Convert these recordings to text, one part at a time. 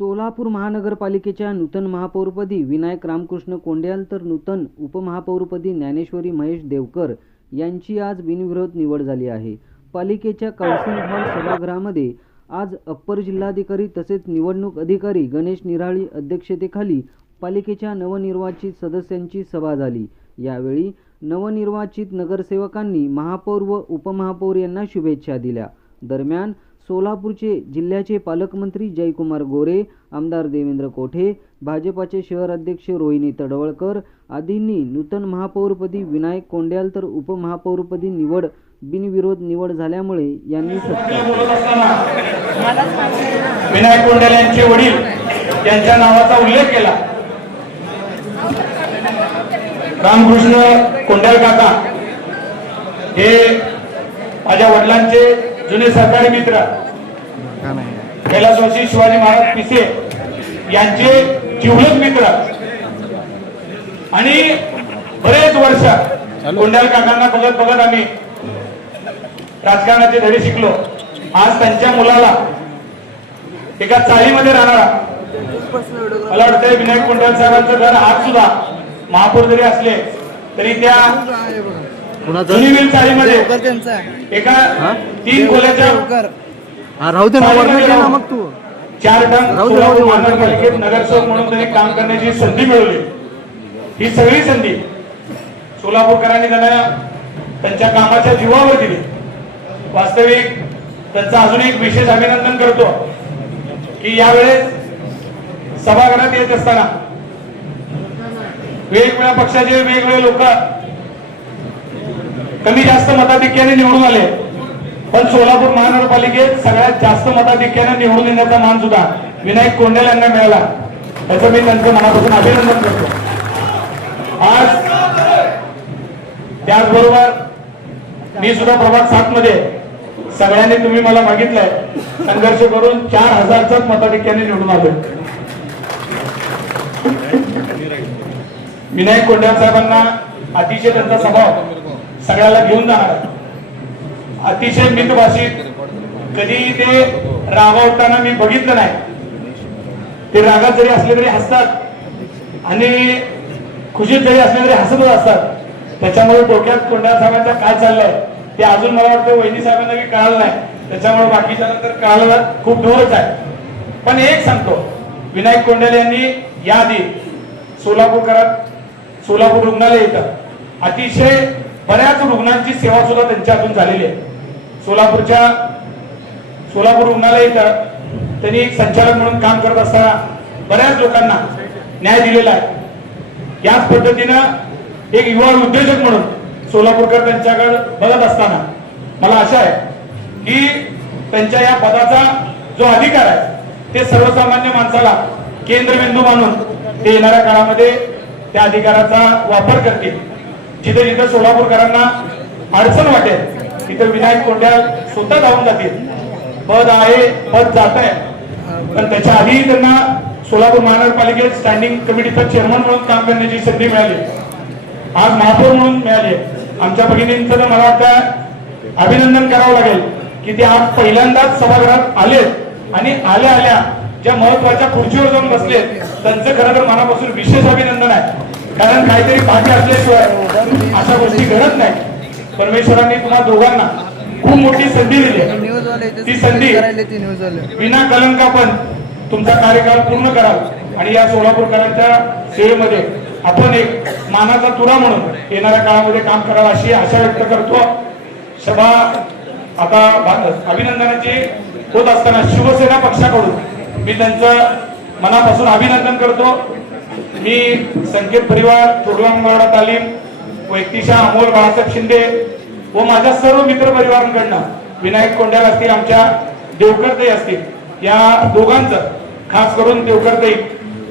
सोलापूर महानगरपालिकेच्या नूतन महापौरपदी विनायक रामकृष्ण कोंड्याल तर नूतन उपमहापौरपदी ज्ञानेश्वरी महेश देवकर यांची आज बिनविरोध निवड झाली आहे। पालिकेच्या काउन्सिल हॉल सभागृहामध्ये आज अप्पर जिल्हाधिकारी तसेच निवडणूक अधिकारी गणेश निराळी अध्यक्षतेखाली पालिकेच्या नवनिर्वाचित सदस्यांची सभा झाली। यावेळी नवनिर्वाचित नगरसेवकांनी महापौर व उपमहापौर यांना शुभेच्छा दिल्या। दरम्यान सोलापूरचे जिल्ह्याचे पालकमंत्री जयकुमार गोरे, आमदार देवेंद्र कोठे, भाजपाचे शहर अध्यक्ष रोहिणी तडवळकर आदींनी नूतन महापौरपदी विनायक कोंड्याल तर उपमहापौरपदी बिनविरोध निवड झाल्यामुळे यांनी विनायक कोंड्याल यांचे वडील यांच्या नावाचा उल्लेख केला। रामकृष्ण कोंड्याल काका हे माझ्या वडिलांचे जुने सहकारी मित्र, कैलासवासी शिवाजी महाराज पिसे यांचे जिवलग मित्र आणि बरेच वर्ष कोंड्याल काकांना बघत बघत आम्ही राजकारणाचे धडे शिकलो। आज त्यांच्या मुलाला एका चाळीमध्ये राहणारा, मला वाटतं विनायक कोंड्याल साहेबांचं घर आज सुद्धा महापौर जरी असले तरी त्या जुनीवेल चाळीमध्ये एका 3 खोल्याच्या मग तू 4 टन सोलापूर महानगरपालिकेत नगरसेवक म्हणून त्यांनी काम करण्याची संधी मिळवली। ही सगळी संधी सोलापूरकरांनी त्यांना त्यांच्या कामाच्या जीवावर दिली। वास्तविक त्यांचं अजून एक विशेष अभिनंदन करतो की यावेळेस सभागृहात येत असताना वेगवेगळ्या पक्षाचे वेगवेगळे लोक कमी जास्त मताधिक्याने निवडून आले, पण सोलापूर महानगरपालिकेत सगळ्यात जास्त मताधिक्याने निवडून येण्याचा मान सुद्धा विनायक कोंड्याल यांना मिळाला। त्याचं मी त्यांचं मनापासून अभिनंदन करतो। आज त्याचबरोबर मी सुद्धा प्रभाग 7 मध्ये सगळ्यांनी तुम्ही मला मागितलंय संघर्ष करून 4000च मताधिक्याने निवडून आलो। विनायक कोंड्याल साहेबांना अतिशय त्यांचा स्वभाव सगळ्याला घेऊन जाणार, अतिशय मितभाषित, कधी ते रागावताना मी बघितलं नाही। ते रागात जरी असले तरी हसतात आणि खुशीत जरी असले तरी हसतच असतात। त्याच्यामुळे डोक्यात कोंड्याल साहेबांचा काय चाललंय ते अजून मला वाटतं वहिनी साहेबांना की कळालं नाही, त्याच्यामुळे बाकीच्या नंतर कळायला खूप दूरच आहे। पण एक सांगतो, विनायक कोंड्याल यांनी याआधी सोलापूर रुग्णालय येतं अतिशय बऱ्याच रुग्णांची सेवा सुद्धा त्यांच्या हातून झालेली आहे। सोलापूर रुग्णालय येतं त्यांनी एक संचालक म्हणून काम करत असताना बऱ्याच लोकांना न्याय दिलेला आहे। याच पद्धतीनं एक युवा उद्योजक म्हणून सोलापूरकर त्यांच्याकडे बघत असताना मला आशा आहे की त्यांच्या या पदाचा जो अधिकार आहे ते सर्वसामान्य माणसाला केंद्रबिंदू मानून ते येणाऱ्या काळामध्ये त्या अधिकाराचा वापर करतील। जिथे जिथे सोलापूरकरांना अडचण वाटेल तिथे विनायक कोंड्याल स्वतः जाऊन जातील। पद आहे, पद जात आहे, पण त्याच्या आधी त्यांना सोलापूर महानगरपालिकेत स्टँडिंग कमिटीचा चेअरमन म्हणून काम करण्याची संधी मिळाली, आज महापौर म्हणून मिळाली। आमच्या भगिनींचं तर मला वाटतं अभिनंदन करावं लागेल की ते आज पहिल्यांदाच सभागृहात आले आणि आल्या आल्या ज्या महत्वाच्या खुर्चीवर जाऊन बसले त्यांचं खरं तर मनापासून विशेष अभिनंदन आहे। कारण काहीतरी भाग्य असल्याशिवाय अशा गोष्टी घडत नाही। परमेश्वरांनी तुम्हा दोघांना खूप मोठी संधी दिली, ती संधी विना कलंक आपण तुमचा कार्यकाळ पूर्ण कराल आणि या सोलापूरकरांच्या सेवेमध्ये आपण एक मानाचा तुरा म्हणून येणाऱ्या काळामध्ये काम कराल अशी आशा व्यक्त करतो। सभा आता अभिनंदनाची होत असताना शिवसेना पक्षाकडून मी त्यांचं मनापासून अभिनंदन करतो। मी संकेत परिवार, तोडवांगवाडा तालीम, व्यक्तिशा अमोल बाळासाहेब शिंदे व माझ्या सर्व मित्र परिवारांकडनं विनायक कोंड्याल असतील, आमच्या देवकरताई असतील, या दोघांचं खास करून देवकरताई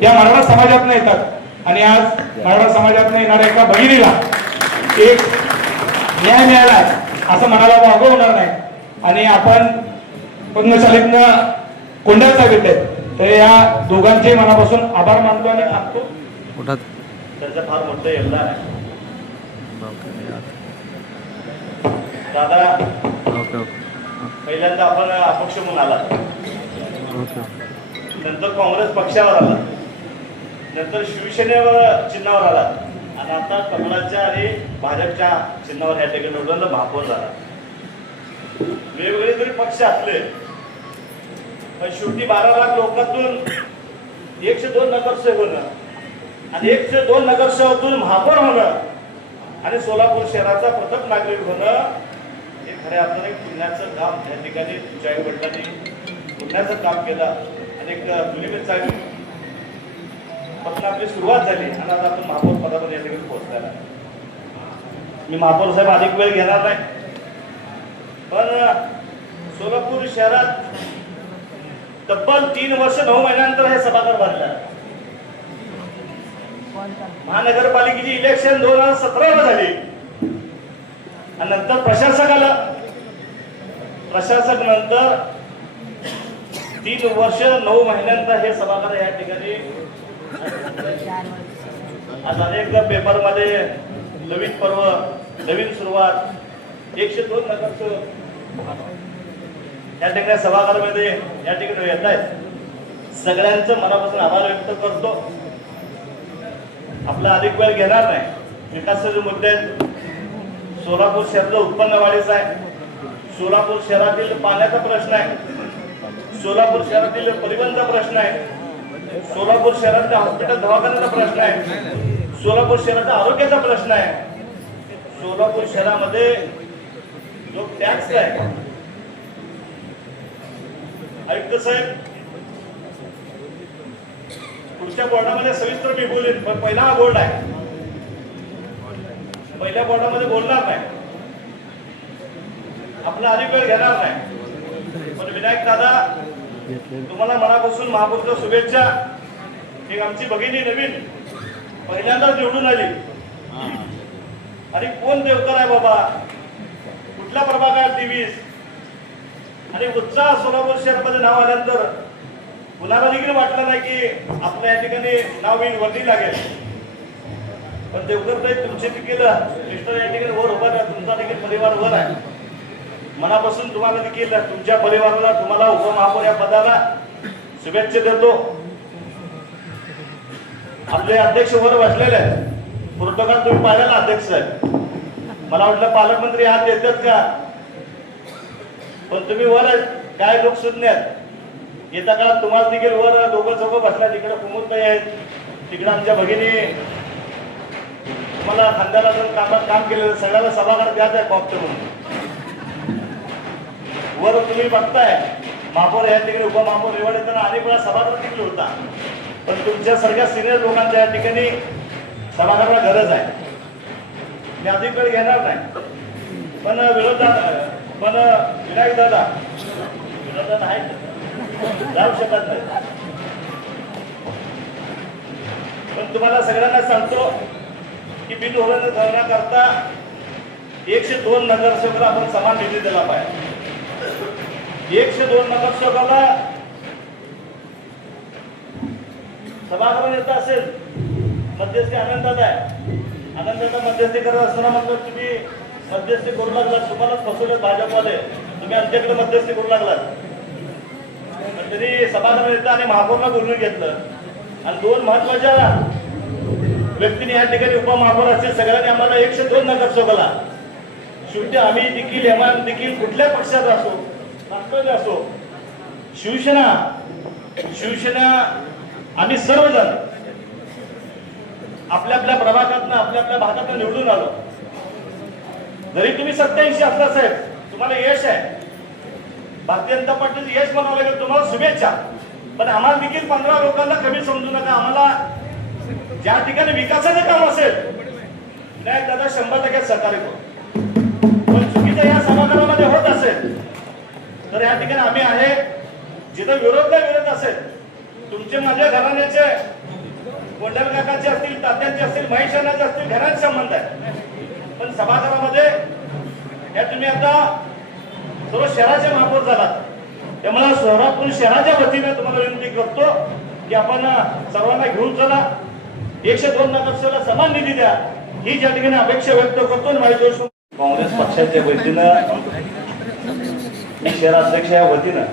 या मराठा समाजातून येतात आणि आज मराठा समाजातून येणाऱ्या एका भगिनीला एक न्याय मिळाला असं मनाला वागव होणार नाही आणि आपण पद्मशालीतनं कोंड्याल साहेब येतात तर या दोघांचे मनापासून आभार मानतो आणि थांबतो। त्यांचा फार मोठं योगदान आहे दादा। पहिल्यांदा आपण अपक्ष म्हणून आला, नंतर काँग्रेस पक्षावर आला, नंतर शिवसेनेवर चिन्हावर आला आणि आता कमळाच्या आणि भाजपच्या चिन्हावर या ठिकाणी निवडून महापौर झाला. वेगवेगळे जरी पक्ष असले पण शेवटी 12 लाख लोकांतून 102 नगरसेवक होणं आणि 102 नगरसेवकातून महापौर होणं आणि सोलापूर शहराचा प्रथम नागरिक होणं हे खऱ्या अर्थाने एक पुण्याचं काम. या ठिकाणी तुमच्या आई वडिलांनी पुण्याचं काम केलं आणि एक जुनी चालली पण आपली सुरुवात झाली आणि आज आपण महापौर पदावर या ठिकाणी पोहोचलेला आहे. मी महापौर साहेब अधिक वेळ घेणार नाही, पण सोलापूर शहरात तब्बल 3 वर्ष 9 महिन्यानंतर हे सभागृह भरलं. महानगरपालिकेची इलेक्शन 2017 झाली आणि नंतर प्रशासक आलं. प्रशासक नंतर 3 वर्ष 9 महिन्यानंतर हे सभागृह या ठिकाणी आज अनेक पेपरमध्ये नवीन पर्व, नवीन सुरुवात, 102 नगरसेवक या ठिकाणी सभागृहामध्ये या ठिकाणी येत आहेत. सगळ्यांचं मनापासून आभार व्यक्त करतो. आपला अधिक वेळ घेणार नाही. विकासाचे मुद्दे आहेत. सोलापूर शहराचं उत्पन्न वाढीचं आहे. सोलापूर शहरातील पाण्याचा प्रश्न आहे. सोलापूर शहरातील परिवहनचा प्रश्न आहे. सोलापूर शहरातील हॉस्पिटल दवाखान्याचा प्रश्न आहे. सोलापूर शहराचा आरोग्याचा प्रश्न आहे. सोलापूर शहरामध्ये जो टॅक्स आहे, आयुक्त साहेब पुढच्या बोर्डामध्ये सविस्तर मी बोलेन, पण पहिला हा बोर्ड आहे. पहिल्या बोर्डामध्ये बोलणार नाही, आपला अधिक वेळ घेणार नाही. पण विनायक दादा, तुम्हाला मनापासून महापौरच्या शुभेच्छा. एक आमची भगिनी नवीन पहिल्यांदाच निवडून आली आणि कोण देवकर आहे बाबा, कुठल्या प्रभागात 23 आणि उत्साह सोलापूर शहरामध्ये नाव आल्यानंतर कुणाला देखील वाटलं नाही की आपल्या या ठिकाणी नाव येईल, वरती लागेल. पण देवकर ताई, तुमचे देखील मिस्टर या ठिकाणी वर उभा आहे, तुमचा देखील परिवार वर आहे. मनापासून तुम्हाला देखील, तुमच्या परिवाराला, तुम्हाला उपमहापौर या पदाला शुभेच्छा देतो. आपले अध्यक्ष वर बसलेले आहेत. प्रोटोकॉल तुम्ही पाहिला अध्यक्ष साहेब, मला वाटलं पालकमंत्री हात देतात का, पण तुम्ही वर काय लोक सुज्ञ आहेत. येत्या काळात तुम्हाला देखील वर दोघं चौघं बसल्या. तिकडे कुमुरताई आहेत, तिकडे आमच्या भगिनी, तुम्हाला खांद्याला जाऊन कामात काम केलेलं, सगळ्याला सभागृह द्यायचं आहे कॉप्ट म्हणून. वर तुम्ही बघताय महापौर या ठिकाणी, उपमहापौर निवड येताना अनेक वेळा सभागृह देखील होता, पण तुमच्यासारख्या सिनियर लोकांच्या या ठिकाणी सभागृहाला गरज आहे. मी अधिक वेळ घेणार नाही, पण पण विनायक दादा आहेत, जाऊ शकत नाही. पण तुम्हाला सगळ्यांना सांगतो की बिनधोरण धरण्याकरता 102 नगरसेवकाला आपण समान निधी दिला पाहिजे. 102 नगरसेवकाला सभागृह येत असेल, मध्यस्थी आनंदात आहे. आनंदाचा मध्यस्थी करत असताना म्हटलं तुम्ही मध्यस्थी करू लागलात, तुम्हालाच फसवलं भाजपवाले, तुम्ही आमच्याकडे मध्यस्थी करू लागलात. तरी सभागृह येतं आणि महापौरला बोलून घेतलं आणि 2 महत्वाच्या व्यक्तीने या ठिकाणी उपमहापौर असेल, सगळ्यांनी आम्हाला 102 नगरसेवकाला. शेवटी आम्ही देखील, एमान देखील कुठल्या पक्षात असो, राष्ट्रवादी असो, शिवसेना आम्ही सर्वजण आपल्या आपल्या प्रभागातनं, आपल्या आपल्या भागातनं निवडून आलो. जरी तुम्ही 87 असला साहेब, तुम्हाला यश आहे, भारतीय जनता पार्टीचं यश म्हणावं लागेल, तुम्हाला शुभेच्छा. पण आम्हाला देखील 15 लोकांना कमी समजू नका. आम्हाला ज्या ठिकाणी विकासाचं काम असेल, नाही दादा 100% सहकार्य करू. पण चुकीचं या सभागृहामध्ये होत असेल तर या ठिकाणी आम्ही आहे. जिथं विरोध असेल, तुमचे माझ्या घराण्याचे, वडील काकाचे असतील, तात्यांचे असतील, महेशांचे असतील, घरांचे संबंध आहे. पण सभागृहामध्ये या तुम्ही आता सर्व शहराचे महापौर झालात, त्यामुळे सोलापूर शहराच्या वतीने तुम्हाला विनंती करतो की आपण सर्वांना घेऊन चला. 102 नगरसेवकाला समान निधी द्या, ही ज्या ठिकाणी अपेक्षा व्यक्त करतो. काँग्रेस पक्षाच्या वतीनं, मी शहराध्यक्ष या वतीनं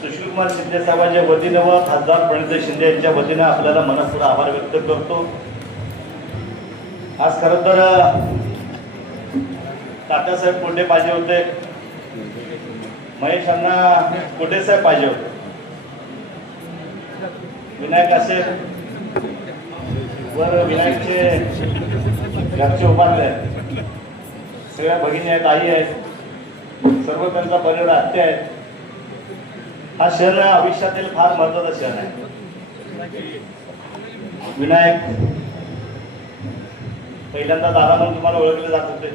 सुशीलकुमार शिंदे साहेबांच्या वतीनं व खासदार प्रणित शिंदे यांच्या वतीनं आपल्याला मनपूर्वक आभार व्यक्त करतो. आज खरं तर तात्यासाहेब कोंडे पाहिजे होते, महेश अण्णा कोंडे साहेब पाहिजे होते, विनायक असेल वर विनायकचे घरचे उभारले आहेत, सगळ्या भगिनी आहेत, आई आहेत, सर्व त्यांचा परिवार आत्या आहेत. हा क्षण आयुष्यातील फार महत्वाचा क्षण आहे. विनायक पहिल्यांदा दादा म्हणून तुम्हाला ओळखले जात होते,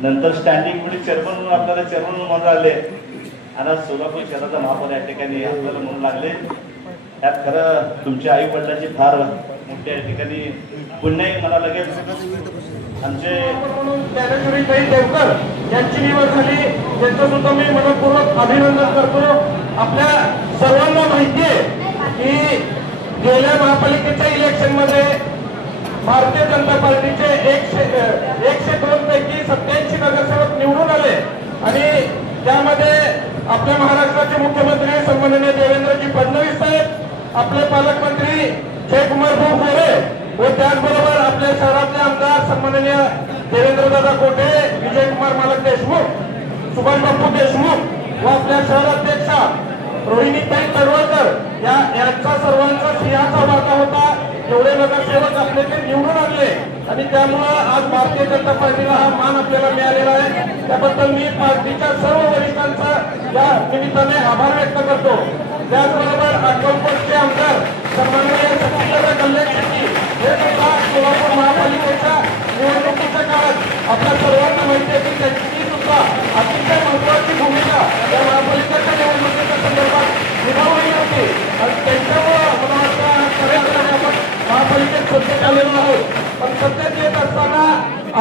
नंतर स्टँडिंग कमिटी चेअरमन म्हणून आपल्याला चेअरमन म्हणून आले आणि आज सोलापूर शहराचा महापौर या ठिकाणी आपल्याला म्हणून लागले. त्यात खरं तुमच्या आई वडिलांची फार मोठी या ठिकाणी पुण्य मला लगेच आमचे ज्ञानेश्वरीताई देवकर यांची निवड झाली, त्यांचं सुद्धा मी मनपूर्वक अभिनंदन करतो. आपल्या सर्वांना माहिती आहे की गेल्या महापालिकेच्या इलेक्शन मध्ये भारतीय जनता पार्टीचे 102 पैकी 87 नगरसेवक निवडून आले आणि त्यामध्ये आपल्या महाराष्ट्राचे मुख्यमंत्री सन्माननीय देवेंद्रजी फडणवीस साहेब, आपले पालकमंत्री जयकुमार भाऊ गोरे व त्याचबरोबर आपल्या शहरातले आमदार सन्माननीय देवेंद्रदादा कोटे, विजयकुमार मालक देशमुख, सुभाष बापू देशमुख व आपल्या शहराध्यक्षा रोहिणीताई तडवळकर यांचा सर्वांचा सिंहाचा वाटा होता. एवढे नगरसेवक आपले ते निवडून आणले आणि त्यामुळं आज भारतीय जनता पार्टीला हा मान आपल्याला मिळालेला आहे. त्याबद्दल मी पार्टीच्या सर्व वरिष्ठांचा या निमित्ताने आभार व्यक्त करतो. त्याचबरोबर अक्कलकोटचे आमदार सन्माननीय सचिनदादा कल्याण शेट्टी हे सुद्धा सोलापूर महापालिकेच्या निवडणुकीच्या काळात आपल्या सर्वांना माहिती आहे की त्यांची सुद्धा अतिशय महत्वाची भूमिका या महापालिकेच्या निवडणुकीच्या संदर्भात निभावली होती आणि त्यांच्यामुळे मला वाटतं खऱ्या अर्थाने आपण महापालिकेत सत्तेत आलेलो आहोत. पण सत्तेत येत असताना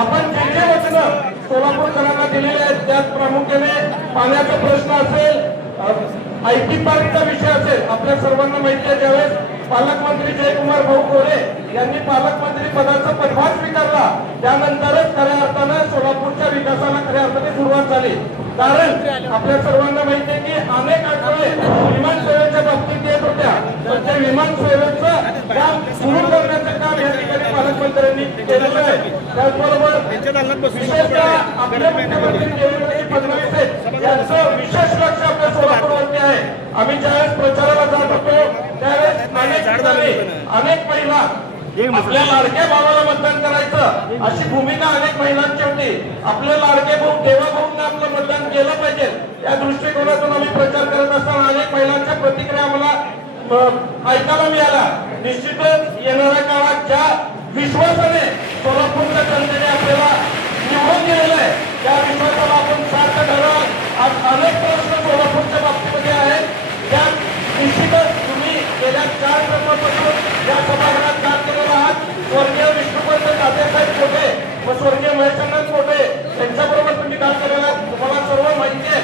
आपण जे जे वचनं सोलापूरकरांना दिलेले आहेत त्यात प्रामुख्याने पाण्याचा प्रश्न असेल, IT पार्कचा विषय असेल. आपल्या सर्वांना माहिती आहे ज्यावेळेस पालकमंत्री जयकुमार भाऊ गोरे यांनी पालकमंत्री पदाचा पदभार स्वीकारला त्यानंतरच खऱ्या अर्थानं सोलापूरच्या विकासाला खऱ्या अर्थाने सुरुवात झाली. कारण आपल्या सर्वांना माहिती आहे की अनेक अडथळे विमान सेवेच्या बाबतीत येत होत्या, पण त्या विमान सेवेचं काम सुरू करण्याचं काम या ठिकाणी पालकमंत्र्यांनी केलेलं आहे. त्याचबरोबर विशेषतः आपले मुख्यमंत्री देवेंद्रजी फडणवीस यांचं विशेष लक्ष आपल्या सोलापूरवरती आहे. आम्ही ज्यावेळेस प्रचाराला जात होतो त्यावेळेस अनेक महिला आपल्या लाडक्या भावाला मतदान करायचं अशी भूमिका अनेक महिलांची होती. आपले लाडके भाऊ देवा भाऊंना आपलं मतदान केलं पाहिजे या दृष्टिकोनातून आम्ही प्रचार करत असताना अनेक महिलांच्या प्रतिक्रिया आम्हाला ऐकायला मिळाल्या. निश्चितच येणाऱ्या काळात ज्या विश्वासाने सोलापूरच्या जनतेने आपल्याला निवडून दिलेलं आहे त्या विश्वासाला आपण सार्थ धरावं. आज अनेक प्रश्न सोलापूरच्या बाबतीमध्ये आहेत त्या निश्चितच तुम्ही गेल्या 4 टर्मपासून या सभागृहात काम केलेला आहात. स्वर्गीय विष्णुपंत तात्यासाहेब कोटे व स्वर्गीय महेश कोटे यांच्याबरोबर तुम्ही काम केलेला आहात. तुम्हाला सर्व माहिती आहे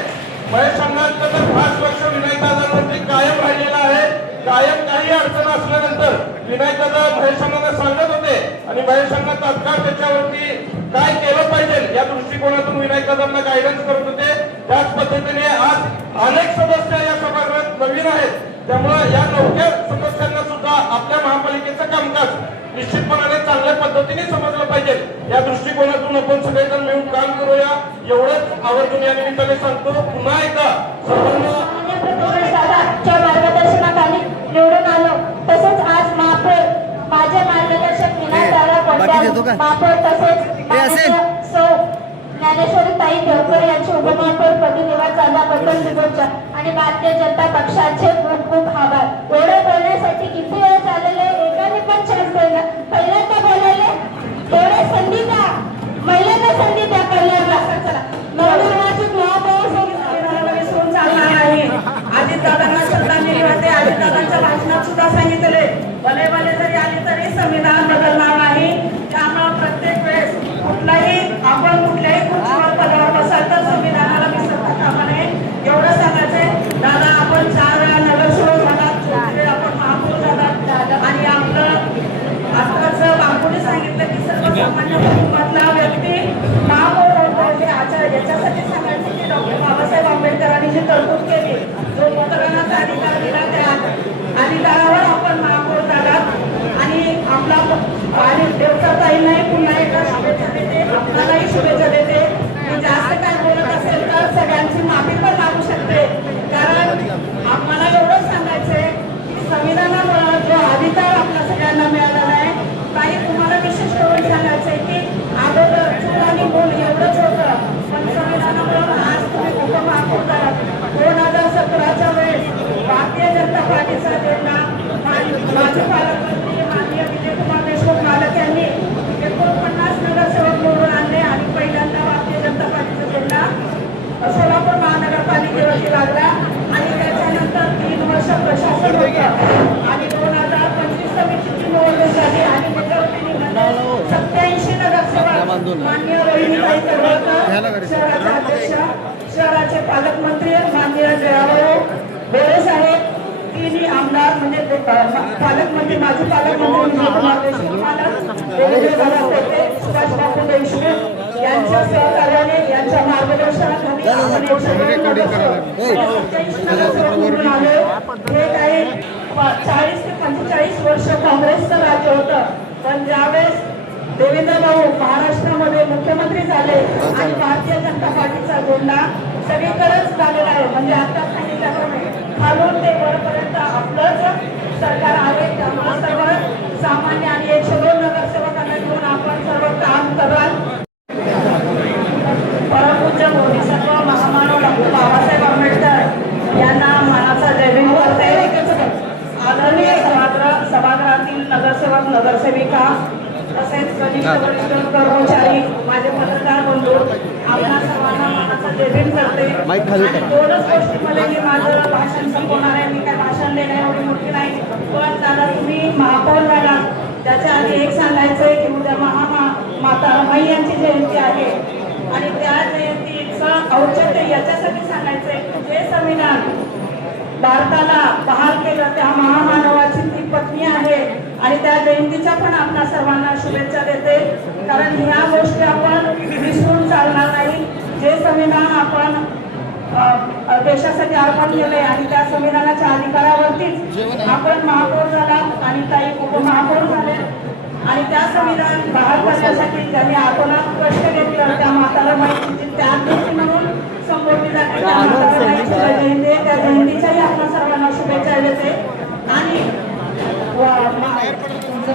महेश अण्णांचं तर खास लक्ष विनायकदादांवरती कायम राहिलेलं आहे. कायम काही अडचण असल्यानंतर विनायकदादा महेश अण्णांना सांगत होते आणि महेश अण्णा तात्काळ त्याच्यावरती काय केलं पाहिजे या दृष्टिकोनातून विनायकदादांना गायडन्स करत होते. त्याच पद्धतीने आज अनेक सदस्य या सभागृहात नवीन आहेत त्यामुळे या नवख्या सदस्यांना सुद्धा आपल्या महापालिकेचं कामकाज निश्चितपणाने चांगल्या पद्धतीने समजलं पाहिजे या दृष्टिकोनातून आपण सगळेजण मिळून काम करूया एवढंच आवर्जून या निमित्ताने सांगतो. पुन्हा एकदा सर्वांना मार्गदर्शनाखाली निवडून आलो. तसेच आज महापौर माझे मार्गदर्शक विनायकदादा कोंडे महापौर तसेच सौ ज्ञानेश्वरीताई देवकर यांची उपमहापौरपदी निवड झाल्याबद्दल शुभेच्छा आणि भारतीय जनता पक्षाचे खूप खूप आभार. एवढं बोलण्यासाठी किती वेळ झालेले एकाने पण चान्स दिला. पहिल्यांदा बोलायले थोडे संधी द्या, महिलांना संधी द्या. पहिल्यांदा चला नवनिर्वाचित महापौर विसरून चालणार नाही. अजितदादांना श्रद्धांजली वाटते. अजितदादांच्या भाषणात सुद्धा सांगितले भले भले जरी आले तरी संविधान बदलणार नाही. त्यामुळे प्रत्येक वेळेस आपण कुठल्याही खुर्चीवर पदावर बसाल तर संविधानाला विसरता कामा नये एवढं सांगायचंय. दादा आपण 4 वेळा नगरसेवक झालात, आपण महापौर झालात आणि आपलं आताच बापूने सांगितलं की सर्वसामान्य कुटुंबातला व्यक्ती महापौर होतो. याच्यासाठी सांगायचं की डॉक्टर बाबासाहेब आंबेडकरांनी जी तरतूद केली जनता पार्टीचा झेंडा माजी पालकमंत्री माननीय विजयकुमार देशमुख मालक यांनी 49 नगरसेवक निवडून आणले आणि पहिल्यांदा भारतीय जनता पार्टीचा झेंडा सोलापूर महानगरपालिकेवरती लागला आणि त्याच्यानंतर 3 वर्ष प्रशासन होतं आणि 2025 समितीची निवडणूक झाली आणि त्याच्यावरती 87 नगरसेवक माननीय रोहिणीताई तळवलकर शहराचे अध्यक्ष शहराचे पालकमंत्री माननीय जयाभाऊ बोरे साहेब तिन्ही आमदार म्हणजे पालकमंत्री माजी पालकमंत्री विजयकुमार देशमुख मालक देवेंद्र पेटे सुभाष बाबू देशमुख यांच्या सहकार्याने यांच्या मार्गदर्शनाखाली आपण 102 नगरसेवक निवडून आलो. हे काही 40 ते 45 वर्ष काँग्रेसचं राज्य होतं पण ज्यावेळेस देवेंद्र भाऊ महाराष्ट्रामध्ये मुख्यमंत्री झाले आणि भारतीय जनता पार्टीचा झेंडा सगळीकडेच झालेला आहे म्हणजे आता सांगितल्याप्रमाणे खालून ते वरपर्यंत आपलंच सरकार आहे. त्यामुळे सर्व सामान्य आणि 102 नगरसेवकांना घेऊन आपण सर्व काम कराल. परमपूज्य बोधिसत्व महामानव डॉक्टर बाबासाहेब आंबेडकर यांना मानाचा जयभीम करते. आदरणीय सभागृहातील नगरसेवक नगरसेविका तसेच कनिष्ठ वरिष्ठ कर्मचारी माझे पत्रकार बंधू आपल्या सर्वांना मानाचा जयभीम करते. दोनच गोष्टीमध्ये मी माझं भाषण संपवणार आहे. मी काय भाषण देण्या एवढी मोठी नाही पण दादा तुम्ही महापौर झाला त्याच्या आधी एक सांगायचंय की उद्या माता रमाई यांची जयंती आहे आणि त्या जयंतीचं औचित्य याच्यासाठी सांगायचंय की जे संविधान भारताला बहाल केलं त्या महामानवाची ती पत्नी आहे आणि त्या जयंतीच्या पण आपल्या सर्वांना शुभेच्छा देते कारण ह्या गोष्टी आपण विसरून चालणार नाही. जे संविधान आपण देशासाठी अर्पण केलंय आणि त्या संविधानाच्या अधिकारावरतीच आपण महापौर झाला आणि काही उपमहापौर झाले आणि त्या संविधान बहाल करण्यासाठी त्यांनी आपण कष्ट घेतलं. त्या माताला माहिती त्या दिवशी म्हणून संबोधली जाते त्या माताला माहिती जयंती त्या जयंतीच्याही आपण सर्वांना शुभेच्छा देते. आणि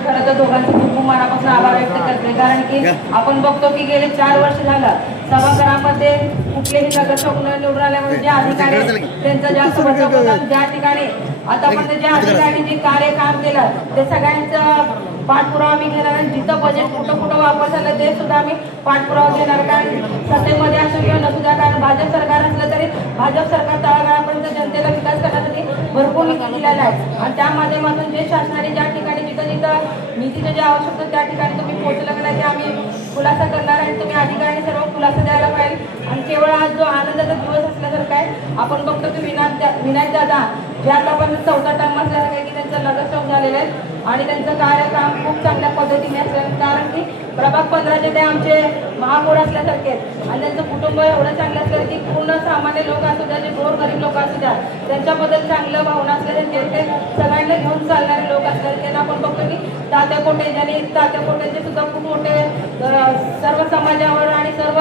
खरं तर दोघांचं खूप मनापासून आभार व्यक्त करते कारण की आपण बघतो की गेले 4 वर्ष झालं सभागृहामध्ये कुठलेही नगरसेवक निवडून आल्यामुळे जे अधिकारी त्यांचा जास्त बचाव होतात ज्या ठिकाणी आतापर्यंत ज्या अधिकारी जे कार्य काम केलं ते सगळ्यांचं पाठपुरावा आम्ही घेणार आणि जिथं बजेट कुठं कुठं वापर झालं ते सुद्धा आम्ही पाठपुरावा घेणार कारण सत्तेमध्ये असो किंवा नसुद्धा कारण भाजप सरकार असलं तरी भाजप सरकार तळागाळापर्यंत जनतेला विकास करण्यासाठी भरपूर निधी दिलेला आहे आणि त्या माध्यमातून जे शासनाने ज्या ठिकाणी जिथं जिथं निधीचं जे आवश्यकता त्या ठिकाणी तुम्ही पोहोचलं नाही ते आम्ही खुलासा करणार आहे. तुम्ही अधिकाऱ्यांनी सर्व खुलासा द्यायला पाहिजे आणि केवळ आज जो आनंदाचा दिवस असल्यासारखा आहे. आपण बघतो की विनायक दादा जे आतापर्यंत 4था टर्म असल्यासारखं आहे की त्यांचं नगरसेवक झालेलं आहे आणि त्यांचं कार्यकाम खूप चांगल्या पद्धतीने असलं कारण की प्रभाग 15चे ते आमचे महापौर असल्यासारखे आहेत आणि त्यांचं कुटुंब एवढं चांगलं असलं की पूर्ण सामान्य लोक असू द्या जे गोरगरीब लोक असू द्या त्यांच्याबद्दल चांगलं भावना असल्यासारखे ते सगळ्यांना घेऊन चालणारे लोक असतात. त्यांना आपण बघतो की तात्या कोटे ज्यांनी तात्या कोटेंचे सुद्धा खूप मोठे सर्व समाजावर आणि सर्व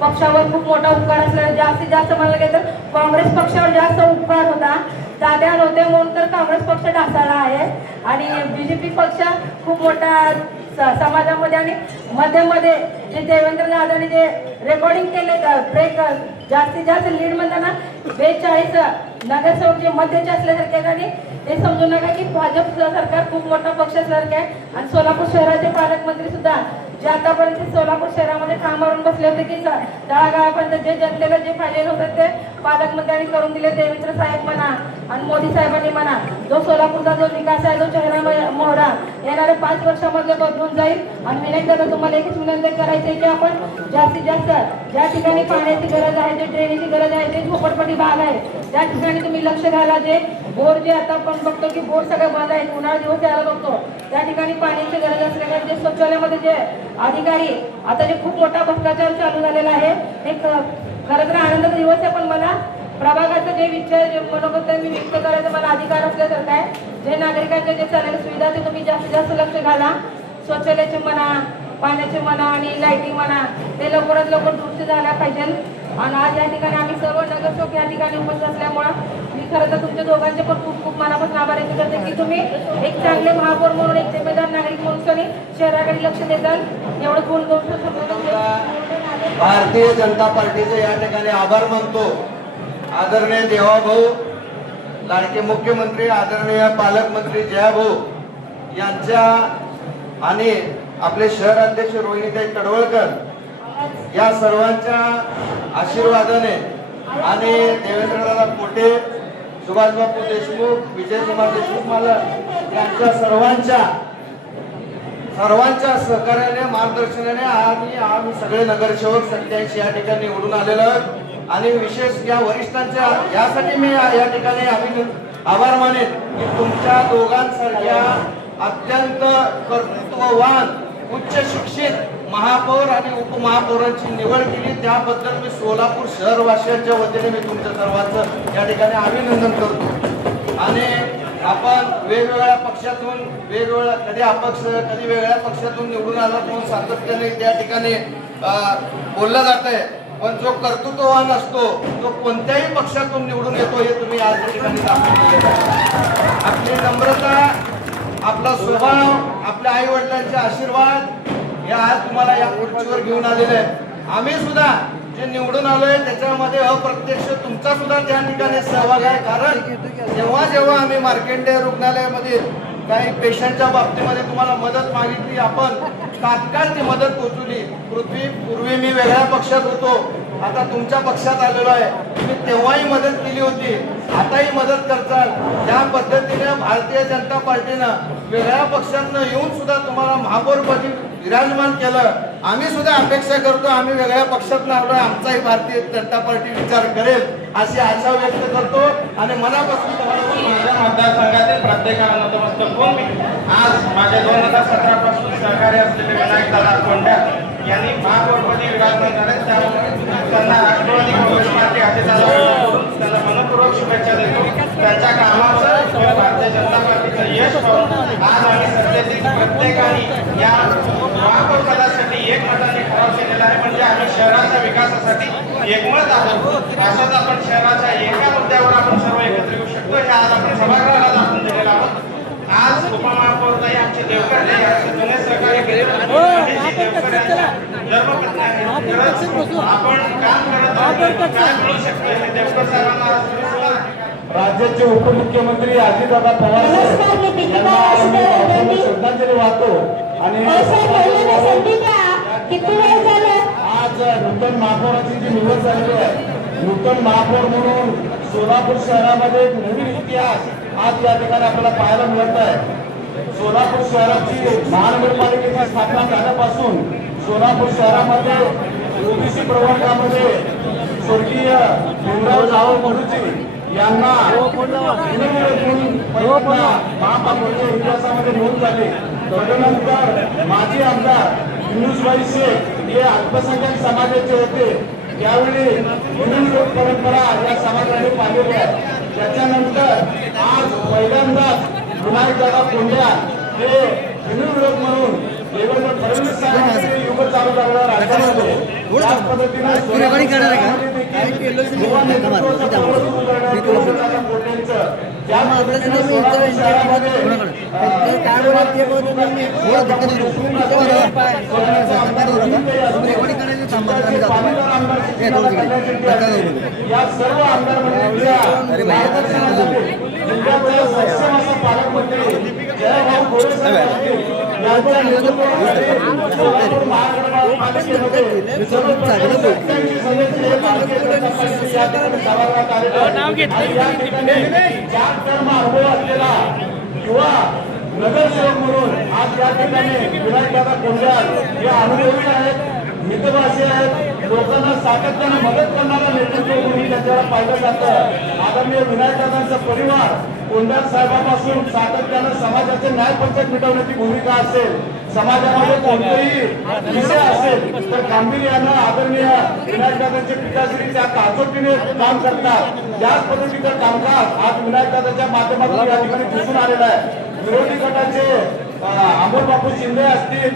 पक्षावर खूप मोठा उपकार असला जास्तीत जास्त म्हणायला गेलं तर काँग्रेस पक्षावर जास्त उपकार होता. तात्या नव्हते म्हणून तर काँग्रेस पक्ष ढासळला आहे आणि बीजेपी पक्ष खूप मोठा समाजामध्ये आणि मध्ये जे देवेंद्र दादांनी जे रेकॉर्डिंग केले ब्रेक जास्तीत जास्त लीड म्हणताना 42 नगरसेवक जे मध्यचे असल्यासारखे आणि हे समजू नका की भाजप सरकार खूप मोठा पक्ष असल्यासारखे आहे आणि सोलापूर शहराचे पालकमंत्री सुद्धा जे आतापर्यंत सोलापूर शहरामध्ये कामावरून बसले होते की तळागाळापर्यंत जे जनतेला जे फायदे होते ते पालकमंत्र्यांनी करून दिले. देवेंद्र साहेब म्हणा आणि मोदी साहेबांनी म्हणा जो सोलापूरचा जो विकास आहे जो चेहरा मोहरा येणाऱ्या 5 वर्षामध्ये बदलून जाईल. आणि विनायक दादा तुम्हाला एकच विनंती करायची आहे की आपण जास्तीत जास्त ज्या ठिकाणी पाण्याची गरज आहे जे ड्रेनेजची गरज आहे जे झोपडपट्टी भाग आहे त्या ठिकाणी तुम्ही लक्ष घाला. जे बोर जे आता आपण बघतो की बोर सगळं बंद आहे उन्हाळा दिवस यायला बघतो त्या ठिकाणी पाण्याची गरज असल्याने जे शौचालयामध्ये जे अधिकारी आता जे खूप मोठा भ्रष्टाचार चालू झालेला आहे हे खरं तर आनंदाचा दिवस आहे पण मला प्रभागाचं जे विचार जे मनोगत मी व्यक्त करायचं मला अधिकार असल्यासारखं आहे. जे नागरिकांच्या जे चाललेल्या सुविधा ते तुम्ही जास्तीत जास्त लक्ष घाला. शौचालयाचे म्हणा पाण्याचे म्हणा आणि लाईटिंग म्हणा ते लवकरात लवकर दुरुस्त झाल्या पाहिजे. आणि आज या ठिकाणी आम्ही सर्व नगरसेवक या ठिकाणी उपस्थित असल्यामुळं मी खरं तर तुमच्या दोघांचे पण खूप खूप मनापासून आभार व्यक्त करते की तुम्ही एक चांगले महापौर म्हणून एक जिम्मेदार नागरिक म्हणून तुम्ही शहराकडे लक्ष देताल. एवढं बोलून भारतीय जनता पार्टीचे या ठिकाणी आभार मानतो. आदरणीय देवाभाऊ लाडके मुख्यमंत्री आदरणीय पालकमंत्री जयाभाऊ यांच्या आणि आपले शहर अध्यक्ष रोहिणीताई तडवळकर या सर्वांच्या आशीर्वादाने आणि देवेंद्रदादा पोटे, सुभाषबापू देशमुख, विजयकुमार देशमुख मालक यांच्या सर्वांच्या सहकार्याने मार्गदर्शनाने आम्ही सगळे नगरसेवक 87 या ठिकाणी निवडून आलेलो आहोत आणि विशेष या वरिष्ठांच्या यासाठी मी या ठिकाणी आभार मानेन की तुमच्या दोघांसारख्या अत्यंत कर्तृत्ववान उच्च शिक्षित महापौर आणि उपमहापौरांची निवड केली त्याबद्दल मी सोलापूर शहरवासियांच्या वतीने मी तुमच्या सर्वांचं या ठिकाणी अभिनंदन करतो। आणि आपण वेगवेगळ्या पक्षातून कधी अपक्ष कधी वेगळ्या पक्षातून निवडून आला म्हणून सातत्याने त्या ठिकाणी बोललं जात आहे, पण जो कर्तृत्ववान असतो तो कोणत्याही पक्षातून निवडून येतो हे तुम्ही आज या ठिकाणी दाखवून दिलेलं आहे। आपली नम्रता, आपला स्वभाव, आपल्या आई वडिलांचे आशीर्वाद हे आज तुम्हाला या खुर्चीवर घेऊन आलेले आहे। आम्ही सुद्धा जे निवडून आलोय त्याच्यामध्ये अप्रत्यक्ष तुमचा सुद्धा त्या ठिकाणी सहभाग आहे, कारण जेव्हा आम्ही मार्कंडेय रुग्णालयामध्ये काही पेशंटच्या बाबतीमध्ये तुम्हाला मदत मागितली, आपण तात्काळ ती मदत पोहोचवली। पूर्वी मी वेगळ्या पक्षात होतो, आता तुमच्या पक्षात आलेलो आहे, तुम्ही तेव्हाही मदत केली होती, आताही मदत करताल। त्या पद्धतीने भारतीय जनता पार्टीनं वेगळ्या पक्षातनं येऊन सुद्धा तुम्हाला महापौरपदी विराजमान केलं। आम्ही सुद्धा अपेक्षा करतो, आम्ही वेगळ्या पक्षातनं आलोय, आमचाही भारतीय जनता पार्टी विचार करेल अशी आशा व्यक्त करतो आणि मनापासून माझ्या मतदारसंघातील प्रत्येकाला नतमस्तक होऊन मी आज माझ्या 2017 पासून सहकार्य असलेले विनायक दादा कोंड्या यांनी महापौरपदी विराजमान झाले, त्यामुळे त्यांना राष्ट्रवादी काँग्रेस पार्टी अजितदादांकडून त्यांना मनपूर्वक शुभेच्छा देतो। त्यांच्या कामाचं भारतीय जनता पार्टीचं यश पाहून आज आम्ही सत्तेतील प्रत्येकाने या महापौर पदासाठी एकमताने ठराव केलेला आहे, म्हणजे आम्ही शहराच्या विकासासाठी एकमत आहोत। असंच आपण शहराच्या एका मुद्द्यावर आपण सर्व एकत्र येऊ शकतो हे आज आपण सभागृहाला दाखवून दिलेलं आहोत। आज उपमहापौर ताई आमचे देवकर यांचे जुने सहकार्य केले देवकर यांच्या धर्मपत्नी आहेत। खरंच आपण काम करत आहोत, काय मिळू शकतं हे देवकर साहेबांना राज्याचे उपमुख्यमंत्री अजितदादा पवार यांना श्रद्धांजली वाहतो आणि आज नूतन महापौराची जी निवड झालेली आहे, नूतन महापौर म्हणून सोलापूर शहरामध्ये एक नवीन इतिहास आज या ठिकाणी आपल्याला पाहायला मिळत आहे। सोलापूर शहराची महानगरपालिकेची स्थापना झाल्यापासून सोलापूर शहरामध्ये ओबीसी प्रवर्गामध्ये स्वर्गीय भीमराव जावळ मडूजी यांना महापालिकेच्या इतिहासामध्ये नोंद झाली। तदनंतर माजी आमदार युनुसभाई शेख हे अल्पसंख्याक समाजाचे होते, त्यावेळी हिंदू परंपरा या समाजाने पाहिलेली आहे। त्याच्यानंतर आज पहिल्यांदाच विनायकदादा कोंड्या हे हिंदू विरोध म्हणून देवेंद्र फडणवीस साहेबांचे युग चालू झालेलं राज्यामध्ये त्याच पद्धतीने या सर्व आमदार पालकमंत्री जयभाऊ गोरे साहेब यांच्या नेतृत्वामध्ये युवा नगरसेवक म्हणून आज या ठिकाणी विनायकदादा कोंड्या हे अनुभवी आहेत, मितभाषी आहेत, लोकांना सातत्याने मदत करणारा नेतृत्व म्हणून त्यांच्याला पाहिलं जातं। आदरणीय विनायकदादांचा परिवार कोंड्या साहेबांपासून सातत्यानं समाजाचे न्यायपंचायत मिटवण्याची भूमिका असेल, समाजामध्ये कोणतेही विषय असेल तर गांभीर्यानं आदरणीय विनायकदादांचे पिताश्री त्या काचोटीने काम करतात। त्याच पद्धतीचं कामकाज आज विनायकदादांच्या माध्यमातून या ठिकाणी दिसून आलेलं आहे। विरोधी गटाचे अमोलबापू शिंदे असतील,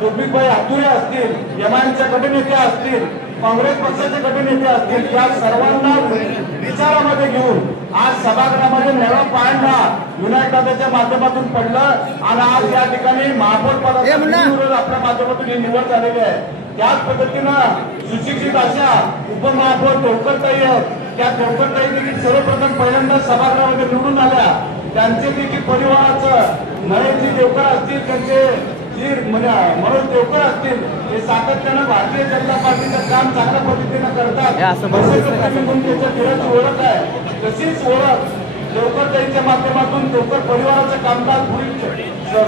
तौफिकभाई हातुरे असतील, एमआयएमच्या गटनेते असतील, काँग्रेस पक्षाचे गटनेते असतील, या सर्वांना विचारामध्ये घेऊन आज सभागृहामध्ये नवा पायंडा विनायकदादाच्या माध्यमातून पडलं आणि आज या ठिकाणी महापौर पदासाठी आपल्या माध्यमातून ही निवड झालेली आहे। त्याच पद्धतीनं सुशिक्षित अशा उपमहापौर देवकर ताई त्या देवकरताई देखील सर्वप्रथम पहिल्यांदा सभागृहामध्ये निवडून आल्या. त्यांचे देखील परिवाराचं नळेजी देवकर असतील, त्यांचे जी मनोज देवकर असतील, हे सातत्यानं भारतीय जनता पार्टीचं काम चांगल्या पद्धतीनं करतात. म्हणून त्याच्या घराची ओळख आहे. तशीच ओळख देवकरताईंच्या माध्यमातून देवकर परिवाराचं कामकाज पुढील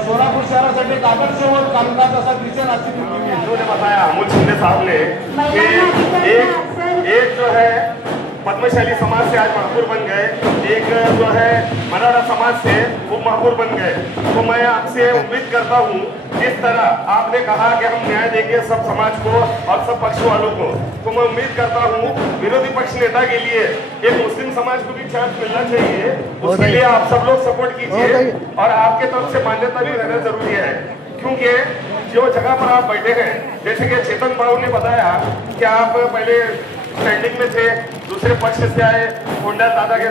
सोलापूर शहरासाठी एक आदर्श कामकाज असा दिसेल अशी उन्होंने बताया अमोल शिंदे साहब ने कि एक जो है पद्मशाली समाज से आज महापौर बन गए, एक जो है मराठा समाज से वो महापौर बन गए। तो मैं आपसे उम्मीद करता हूँ, जिस तरह आपने कहा कि हम न्याय देंगे सब समाज को और सब पक्ष वालों को, तो मैं उम्मीद करता हूँ विरोधी पक्ष नेता के लिए एक मुस्लिम समाज को भी चांस मिलना चाहिए। उसके लिए आप सब लोग सपोर्ट कीजिए और आपके तरफ से मान्यता भी रहना जरूरी है, क्योंकि जो जगह पर आप बैठे हैं, जैसे कि चेतन बाबू ने बताया कि आप पहले स्टैंडिंग में थे, दूसरे पक्ष से आए, कोंडा दादा की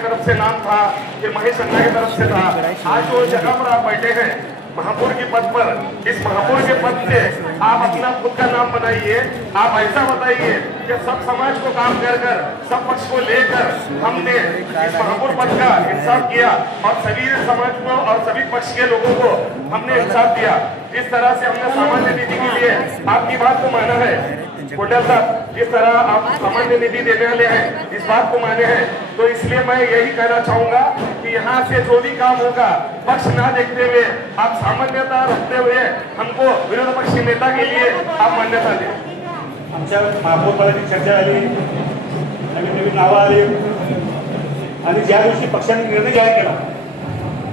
तरफ से नाम था, फिर महेश अन्ना की तरफ से था। आज जो जगह पर आप बैठे हैं महापौर के पद पर, इस महापौर के पद से आप अपना खुद का नाम बनाइए। आप ऐसा बताइए कि सब समाज को काम कर कर, सब पक्ष को लेकर हमने इस महापौर पद का इंसाफ किया और सभी समाज को और सभी पक्ष के लोगों को हमने इंसाफ दिया। इस तरह से हमने सामान्य निधि के लिए आपकी बात को माना है। कोंडा साहब, जिस तरह आप सामान्य निधि देने वाले हैं, इस बात को माने हैं, तो इसलिए मैं यही कहना चाहूंगा कि यहाँ से जो भी काम होगा पक्ष ना देखते हुए, आप सामान्यता रखते हुए हमको विरोधी पक्ष नेता के लिए आप मान्यता दें। आमच्या महापौर पदाची चर्चा झाली, नवीन नवीन नावं आली आणि ज्या दिवशी पक्षाने निर्णय जाहीर केला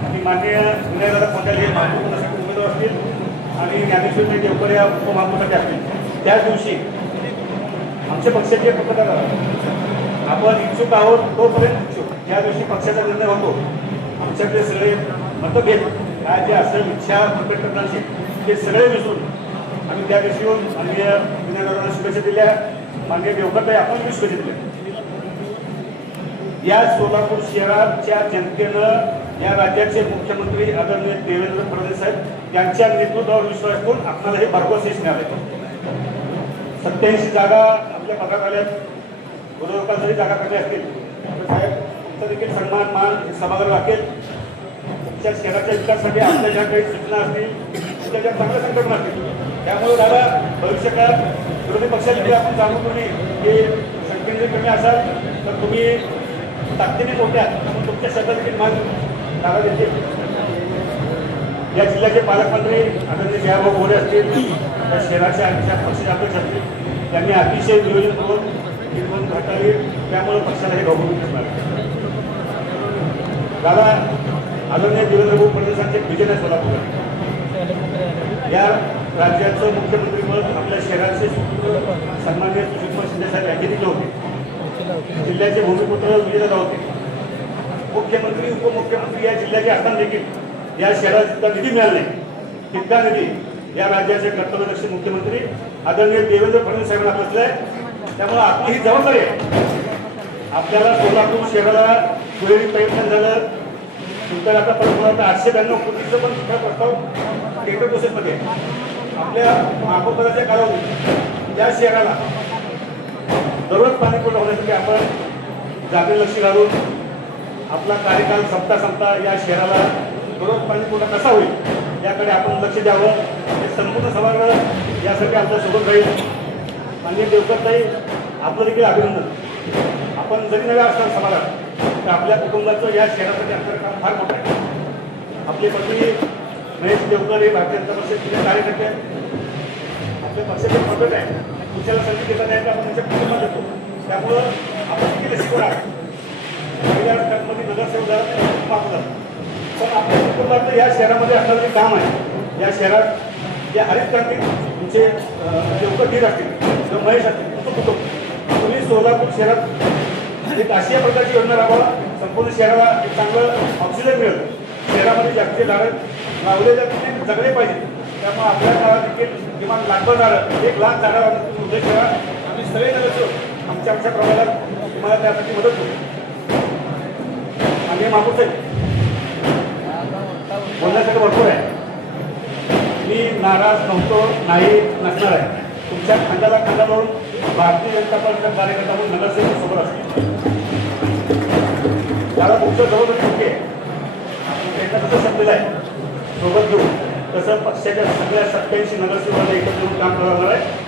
की माननीय विनयदादा कोंडाले हे महापौर पदासाठी उमेदवार असतील आणि ज्ञानेश्वर देवकर या उपमहापौरसाठी असतील, त्याच दिवशी आमच्या पक्षाचे पत्रकार आपण इच्छुक आहोत तोपर्यंत इच्छुक, ज्या दिवशी पक्षाचा निर्णय होतो आमच्याकडे सगळे मतभेद काय जे असेल इच्छा प्रकट करण्याची ते सगळे विसरून आम्ही त्या दिवशी येऊन माननीय विनयदादांना शुभेच्छा दिल्या, माननीय देवकरताई आपण मी शुभेच्छा दिल्या. या सोलापूर शहराच्या जनतेनं या राज्याचे मुख्यमंत्री आदरणीय देवेंद्र फडणवीस साहेब यांच्या नेतृत्वावर विश्वास ठेवून आपल्याला हे भरघोस यश मिळालं. 87 जागा आपल्या पगार आल्यात. विरोधकांना जरी जागा कमी असतील तर साहेब तुमचा देखील सन्मान मान सभागृह राखेल. तुमच्या शहराच्या विकासासाठी आपल्या ज्या काही सूचना असतील तुमच्या ज्या चांगल्या संकल्पना असतील, त्यामुळे दादा भविष्यकाळात विरोधी पक्षाला आपण जाणून तुम्ही हे संख्येने जरी कमी असाल तर तुम्ही ताकदीने मोठ्या म्हणून तुमच्या शब्दात देखील मान दादा देतील. या जिल्ह्याचे पालकमंत्री आदरणीय जयाभाऊ गोरे असतील, या शहराच्या पक्षाचे अध्यक्ष असतील, त्यांनी अतिशय नियोजन करून निर्बंध घटावी, त्यामुळे पक्षाला हे घाबरून असणार. दादा आदरणीय देवेंद्र फडणवीसांचे विजय आहे सोलापूर. या राज्याचं मुख्यमंत्रीपद आपल्या शहराचे सन्माननीय सुशील शिंदे साहेब यांनी दिले होते. जिल्ह्याचे भूमिपुत्र विजयदादा होते. मुख्यमंत्री उपमुख्यमंत्री या जिल्ह्याचे असताना देखील या शहराला जितका निधी मिळाला नाही तितका निधी या राज्याचे कर्तव्यदक्ष मुख्यमंत्री आदरणीय देवेंद्र फडणवीस साहेबांना बसलाय. त्यामुळे आपली ही जबाबदारी आहे. आपल्याला सोलापूर शहराला दुहेरी प्रयत्न झालं. नंतर आता परत 892 कोटीचं पण सुद्धा प्रस्ताव टेंडर प्रोसेसमध्ये आपल्या महापौराच्या कालावधीत या शहराला दररोज पाणी पुरवठा होण्यासाठी आपण जागेवर लक्ष घालून आपला कार्यकाल संपता या शहराला दररोज पाणी पुरवठा कसा होईल याकडे आपण लक्ष द्यावं. हे संपूर्ण सभागृह यासाठी आपल्या सोबत राहील. माननीय देवकरताई आपलं देखील अभिनंदन. आपण जरी नव्या असणार समाजात तर आपल्या कुटुंबाचं या शहरासाठी आपलं काम फार मोठं आहे. आपले पत्नी महेश देवकर हे भारतीय जनता पक्षाचे कार्यकर्ते आहेत. आपल्या पक्षाचे पद्धत आहे, पुरुषाला संधी देता नाही तर आपण त्यांच्या कुटुंबात येतो. त्यामुळं आपण देखील शिकवणार पहिल्या टर्ममध्ये नगरसेवक झाला पण आपल्या कुटुंबाचं या शहरामध्ये असणारं जे काम आहे, या शहरात या हरित क्रांती तुमचे देवकर धीर असतील किंवा महेश असतील तुमचं कुटुंब तुम्ही सोलापूर शहरात एक अशा प्रकारची योजना राबवा संपूर्ण शहराला एक चांगलं ऑक्सिजन मिळेल. शहरामध्ये जास्तीत झाडं लावले तर ते जगले पाहिजे. त्यामुळे आपल्या गावात देखील किमान लाखभर झाडं 1 लाख झाडं तुम्ही उल्लेख करा. आम्ही सगळे नगरसेवक आमच्या प्रभागात तुम्हाला त्यासाठी मदत करू. आणि महापौर साहेब बोलण्यासाठी भरपूर आहे. मी नाराज नव्हतो नाही नसणार आहे. तुमच्या खांद्याला खांदा लावून भारतीय जनता पक्षाचा कार्यकर्ता म्हणून नगरसेवक सोबत असतो. त्याला तुमचं जवळ चुकी आहे. त्यांना कसं शब्द आहे सोबत घेऊ तसं पक्षाच्या सगळ्या 87 नगरसेवकांना एकत्र येऊन काम करणार आहे.